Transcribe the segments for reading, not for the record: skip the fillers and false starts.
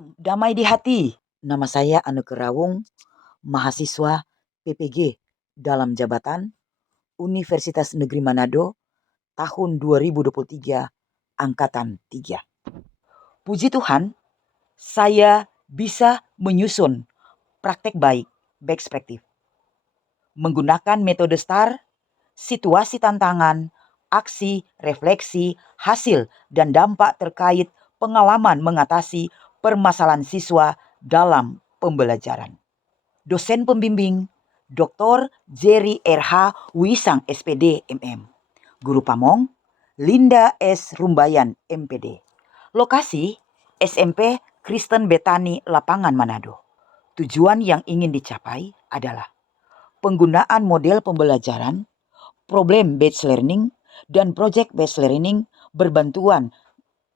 Damai di hati. Nama saya Anneke Rawung, mahasiswa PPG dalam jabatan Universitas Negeri Manado tahun 2023 angkatan 3. Puji Tuhan, saya bisa menyusun praktek baik perspektif menggunakan metode STAR, situasi tantangan, aksi, refleksi, hasil, dan dampak terkait pengalaman mengatasi permasalahan siswa dalam pembelajaran. Dosen pembimbing Dr. Jerry RH Wisang SPD MM. Guru Pamong Linda S. Rumbayan MPD. Lokasi SMP Kristen Betani Lapangan Manado. Tujuan yang ingin dicapai adalah penggunaan model pembelajaran, problem based learning, dan project based learning berbantuan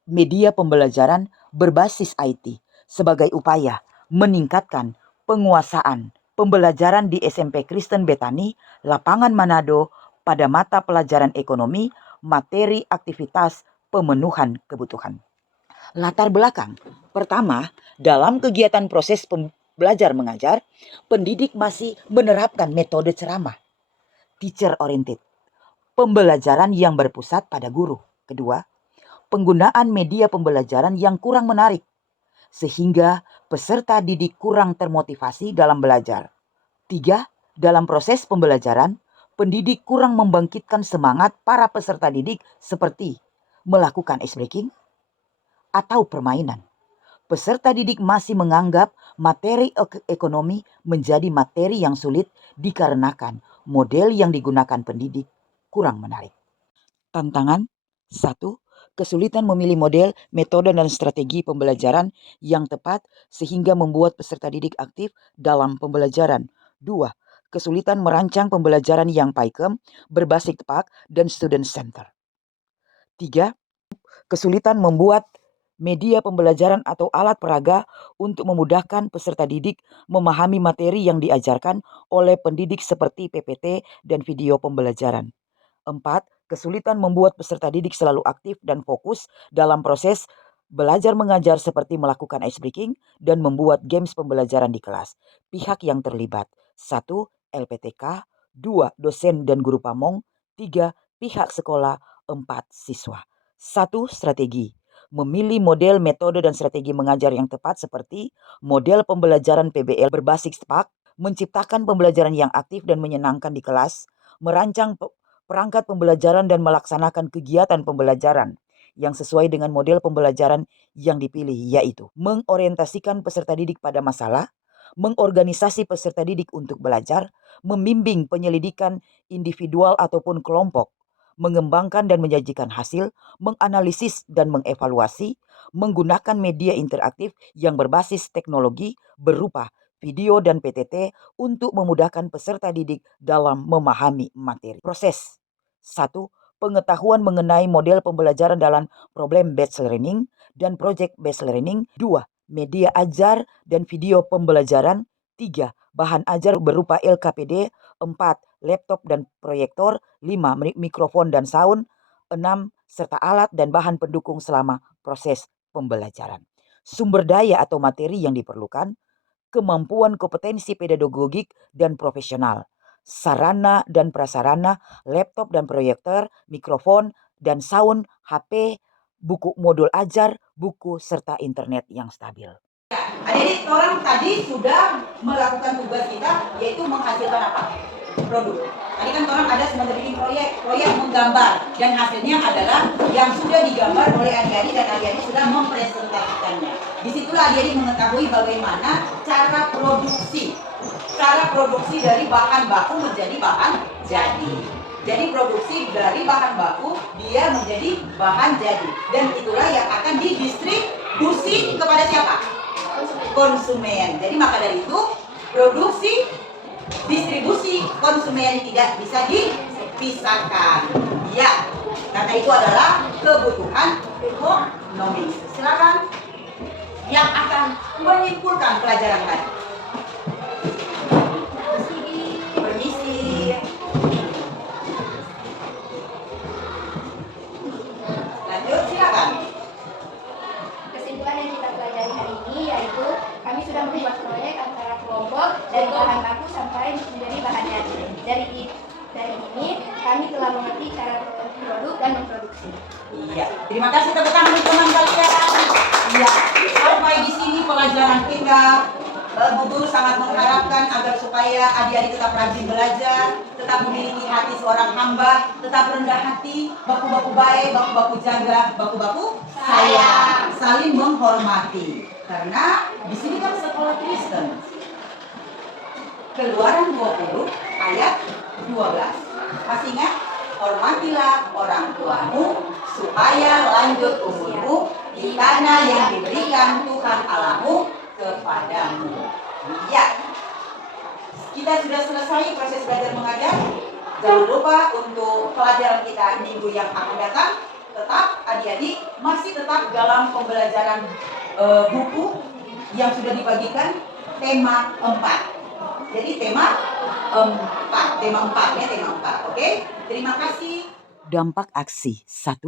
media pembelajaran berbasis IT sebagai upaya meningkatkan penguasaan pembelajaran di SMP Kristen Betani Lapangan Manado pada mata pelajaran ekonomi, materi aktivitas pemenuhan kebutuhan. Latar belakang. Pertama, dalam kegiatan proses belajar mengajar, pendidik masih menerapkan metode ceramah, teacher oriented, pembelajaran yang berpusat pada guru. Kedua, penggunaan media pembelajaran yang kurang menarik, sehingga peserta didik kurang termotivasi dalam belajar. Tiga, dalam proses pembelajaran, pendidik kurang membangkitkan semangat para peserta didik seperti melakukan ice breaking atau permainan. Peserta didik masih menganggap materi ekonomi menjadi materi yang sulit dikarenakan model yang digunakan pendidik kurang menarik. Tantangan 1. Kesulitan memilih model, metode, dan strategi pembelajaran yang tepat sehingga membuat peserta didik aktif dalam pembelajaran. 2. Kesulitan merancang pembelajaran yang pakem, berbasis tepat, dan student center. 3. Kesulitan membuat media pembelajaran atau alat peraga untuk memudahkan peserta didik memahami materi yang diajarkan oleh pendidik seperti PPT dan video pembelajaran. 4. Kesulitan membuat peserta didik selalu aktif dan fokus dalam proses belajar mengajar seperti melakukan ice breaking dan membuat games pembelajaran di kelas. Pihak yang terlibat 1. LPTK, 2. Dosen dan guru pamong, 3. Pihak sekolah, 4. Siswa. 1. Strategi. Memilih model, metode, dan strategi mengajar yang tepat seperti model pembelajaran PBL berbasis SPAK, menciptakan pembelajaran yang aktif dan menyenangkan di kelas, merancang perangkat pembelajaran dan melaksanakan kegiatan pembelajaran yang sesuai dengan model pembelajaran yang dipilih, yaitu mengorientasikan peserta didik pada masalah, mengorganisasi peserta didik untuk belajar, membimbing penyelidikan individual ataupun kelompok, mengembangkan dan menyajikan hasil, menganalisis dan mengevaluasi, menggunakan media interaktif yang berbasis teknologi berupa video dan PTT untuk memudahkan peserta didik dalam memahami materi. Proses 1. Pengetahuan mengenai model pembelajaran dalam problem based learning dan project based learning. 2. Media ajar dan video pembelajaran. 3. Bahan ajar berupa LKPD. 4. Laptop dan proyektor. 5. Mikrofon dan sound. 6. Serta alat dan bahan pendukung selama proses pembelajaran. Sumber daya atau materi yang diperlukan, kemampuan kompetensi pedagogik dan profesional, sarana dan prasarana, laptop dan proyektor, mikrofon dan sound, HP, buku modul ajar, buku, serta internet yang stabil. Adik-adik, orang tadi sudah melakukan tugas kita, yaitu menghasilkan apa? Produk. Tadi kan orang ada sebenarnya bikin proyek menggambar, dan hasilnya adalah yang sudah digambar oleh adik-adik dan adik-adik sudah mempresentasikannya. Disitulah adik-adik mengetahui bagaimana cara produksi dari bahan baku menjadi bahan jadi. Jadi produksi dari bahan baku dia menjadi bahan jadi, dan itulah yang akan didistribusi kepada siapa? Konsumen. Jadi maka dari itu produksi, distribusi, konsumen tidak bisa dipisahkan. Ya, karena itu adalah kebutuhan ekonomi. Silakan yang akan menyimpulkan pelajaran tadi. Permisi. Lanjut, silakan. Kesimpulan yang kita pelajari hari ini yaitu kami sudah membuat proyek antara kelompok dari bahan baku sampai menjadi bahan jadi. Dari ini kami telah mengerti cara produk dan memproduksi. Iya, terima kasih tepuk tangan teman-teman kalian. Iya, sampai di sini pelajaran kita. Bu Guru sangat mengharapkan agar supaya adik-adik tetap rajin belajar, tetap memiliki hati seorang hamba, tetap rendah hati, baku-baku baik, baku-baku jaga, baku-baku sayang, saling menghormati. Karena di sini kan sekolah Kristen. Keluaran 20 ayat 12. Masih ingat? Hormatilah orang tuamu supaya lanjut umurmu di tanah yang diberikan Tuhan Allahmu kepadamu. Iya. Kita sudah selesai proses belajar mengajar. Jangan lupa untuk pelajaran kita minggu yang akan datang. Tetap adik-adik masih tetap dalam pembelajaran buku yang sudah dibagikan tema 4. Jadi tema 4 ya, tema 4. Oke? Terima kasih. Dampak aksi 1.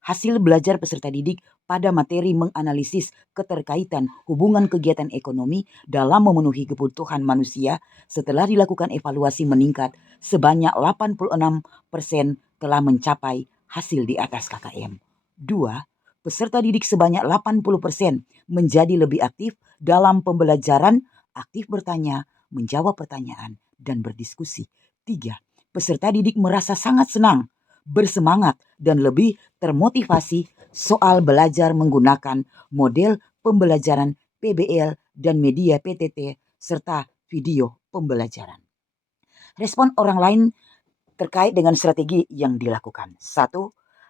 Hasil belajar peserta didik pada materi menganalisis keterkaitan hubungan kegiatan ekonomi dalam memenuhi kebutuhan manusia setelah dilakukan evaluasi meningkat sebanyak 86% telah mencapai hasil di atas KKM. 2. Peserta didik sebanyak 80% menjadi lebih aktif dalam pembelajaran, aktif bertanya, menjawab pertanyaan, dan berdiskusi. 3. Peserta didik merasa sangat senang, bersemangat, dan lebih termotivasi soal belajar menggunakan model pembelajaran PBL dan media PTT serta video pembelajaran. Respon orang lain terkait dengan strategi yang dilakukan. 1.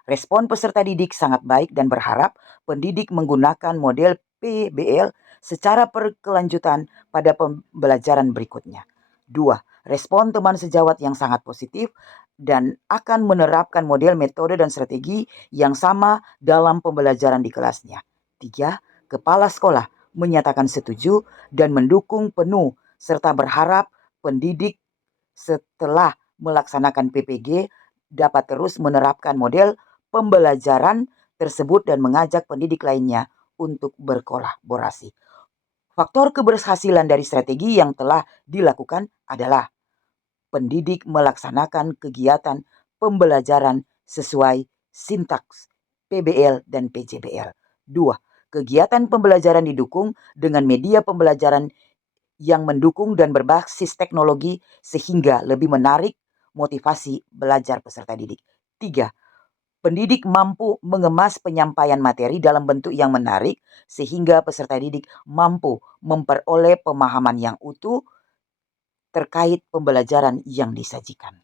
Respon peserta didik sangat baik dan berharap pendidik menggunakan model PBL secara berkelanjutan pada pembelajaran berikutnya. 2. Respon teman sejawat yang sangat positif dan akan menerapkan model metode dan strategi yang sama dalam pembelajaran di kelasnya. 3. Kepala sekolah menyatakan setuju dan mendukung penuh serta berharap pendidik setelah melaksanakan PPG dapat terus menerapkan model pembelajaran tersebut dan mengajak pendidik lainnya untuk berkolaborasi. Faktor keberhasilan dari strategi yang telah dilakukan adalah pendidik melaksanakan kegiatan pembelajaran sesuai sintaks PBL dan PJBL. 2. Kegiatan pembelajaran didukung dengan media pembelajaran yang mendukung dan berbasis teknologi sehingga lebih menarik motivasi belajar peserta didik. 3. Pendidik mampu mengemas penyampaian materi dalam bentuk yang menarik sehingga peserta didik mampu memperoleh pemahaman yang utuh terkait pembelajaran yang disajikan.